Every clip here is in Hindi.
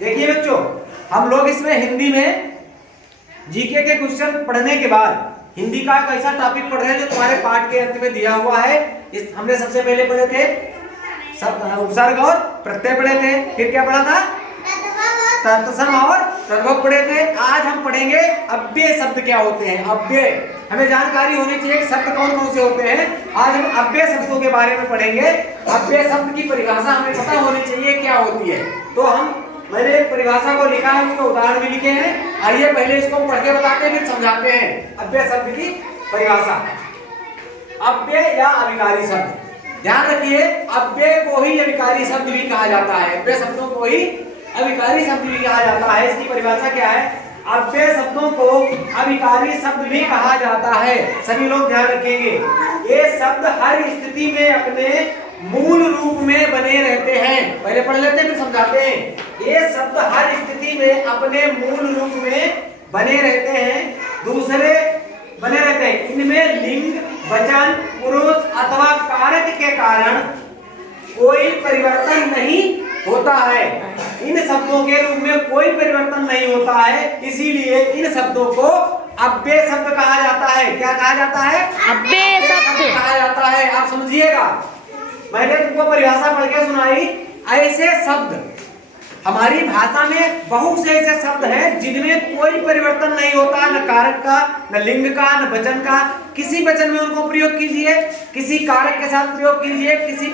देखिए बच्चों, हम लोग इसमें हिंदी में जीके के क्वेश्चन पढ़ने के बाद हिंदी का एक ऐसा टॉपिक पढ़ रहे हैं जो तुम्हारे पाठ के अंत में दिया हुआ है। इस हमने सबसे पहले पढ़े थे उपसर्ग और प्रत्यय पढ़े थे, फिर क्या पढ़ा था तत्सम और तद्भव पढ़े थे। आज हम पढ़ेंगे अव्यय शब्द क्या होते हैं। अव्यय हमें जानकारी होनी चाहिए शब्द कौन कौन से होते हैं। आज हम अव्यय शब्दों के बारे में पढ़ेंगे। अव्यय शब्द की परिभाषा हमें पता होनी चाहिए क्या होती है। तो मैंने एक परिभाषा को लिखा है, उसके उदाहरण भी लिखे हैं। आइए पहले इसको पढ़ के बताते हैं, फिर समझाते हैं अव्यय शब्द की परिभाषा। अव्यय या अविकारी शब्द, ध्यान रखिए, अव्यय को ही अविकारी शब्द भी कहा जाता है। अव्यय शब्दों को ही अविकारी शब्द भी कहा जाता है। इसकी परिभाषा क्या है? अव्यय शब्दों को अविकारी शब्द भी कहा जाता है। सभी लोग ध्यान रखेंगे, ये शब्द हर स्थिति में अपने मूल रूप में बने रहते हैं। पहले पढ़ लेते हैं फिर समझाते हैं। ये शब्द हर स्थिति में अपने मूल रूप में बने रहते हैं। दूसरे बने रहते हैं, इनमें लिंग, वचन, पुरुष अथवा कारक के कारण कोई परिवर्तन नहीं होता है। इन शब्दों के रूप में कोई परिवर्तन नहीं होता है, इसीलिए इन शब्दों को अव्यय शब्द कहा जाता है। क्या कहा जाता है? अव्यय शब्द कहा जाता है। आप समझिएगा, मैंने तुमको परिभाषा पढ़ के सुनाई। ऐसे शब्द हमारी भाषा में बहुत से ऐसे शब्द हैं जिनमें कोई परिवर्तन नहीं होता, न कारक का, न लिंग का, न वचन का। किसी वचन में उनको प्रयोग कीजिए, किसी कारक के साथ प्रयोग कीजिए, किसी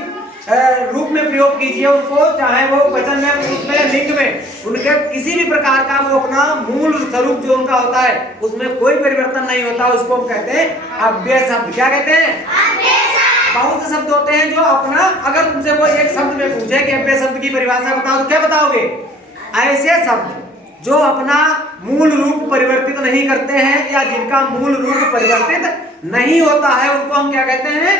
रूप में प्रयोग कीजिए उनको, चाहे वो वचन में, उसमें, लिंग में, उनके किसी भी प्रकार का वो अपना मूल स्वरूप जो उनका होता है उसमें कोई परिवर्तन नहीं होता। उसको हम कहते हैं अव्यय शब्द। क्या कहते हैं? बहुत से शब्द होते हैं जो अपना, अगर तुमसे कोई एक शब्द में पूछे कि अव्यय शब्द की परिभाषा बताओ तो क्या बताओगे? ऐसे शब्द जो अपना मूल रूप परिवर्तित नहीं करते हैं या जिनका मूल रूप परिवर्तित नहीं होता है, उनको हम क्या कहते हैं?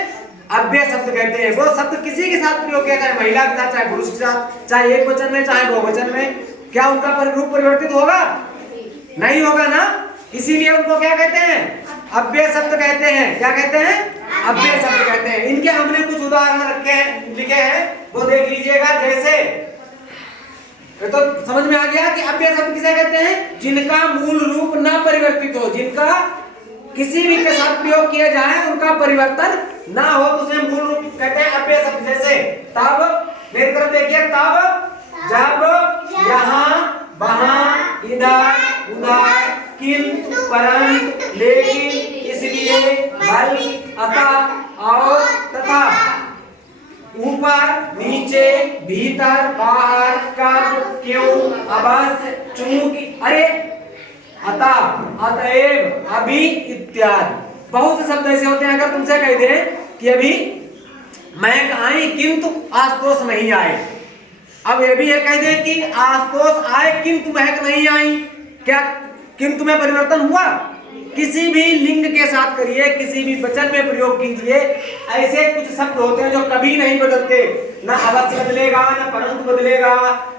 अव्यय शब्द कहते हैं। वो शब्द किसी के साथ प्रयोग किया, चाहे महिला के साथ, चाहे पुरुष के साथ, चाहे एक वचन में, चाहे बहुवचन में, क्या उनका रूप परिवर्तित होगा? नहीं होगा ना। इसीलिए उनको क्या कहते हैं? अव्यय शब्द कहते हैं। क्या कहते हैं? अव्यय शब्द कहते हैं। इनके हमने कुछ उदाहरण रखे हैं, लिखे हैं, वो देख लीजिएगा। जैसे तो समझ में आ गया कि अव्यय शब्द किसे कहते हैं? जिनका मूल रूप न परिवर्तित हो, जिनका किसी भी के साथ प्रयोग किया जाए उनका परिवर्तन ना हो, तो उसे मूल रूप कहते हैं अव्यय शब्द। जैसे तब, मेरी तरफ देखिए, तब, जब, यहाँ, वहाँ, इधर, उधर, किंतु, परंतु, लेकिन, इसलिए, बल्कि, अतः, और, तथा, ऊपर, नीचे, भीतर, बाहर, कब, क्यों, अवश्य, चूंकि, अरे, अतः, अतएव, अभी इत्यादि। बहुत से शब्द ऐसे होते हैं, अगर तुमसे कह दे कि अभी महक आई किंतु आशुतोष नहीं आए। अब ये भी ये कह दे कि आशुतोष आए किंतु महक नहीं आई, क्या किंतु में परिवर्तन हुआ? किसी भी लिंग के साथ करिए, किसी भी वचन में प्रयोग कीजिए। ऐसे कुछ शब्द होते हैं जो कभी नहीं बदलते, न अवश्य बदलेगा, न परंतु बदलेगा,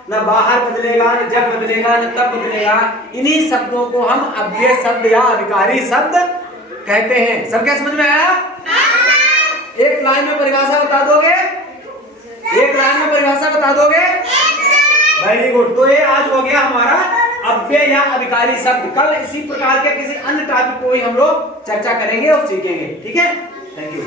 न बाहर बदलेगा, न जब बदलेगा, न तब बदलेगा। इन्हीं शब्दों को हम अव्यय शब्द या अविकारी शब्द कहते हैं। सब क्या समझ में आया? एक लाइन में परिभाषा बता दोगे? एक लाइन में परिभाषा बता दोगे? Very good. तो ये आज हो गया हमारा अव्यय या अविकारी शब्द। कल इसी प्रकार के किसी अन्य टॉपिक को ही हम लोग चर्चा करेंगे और सीखेंगे। ठीक है, थैंक यू।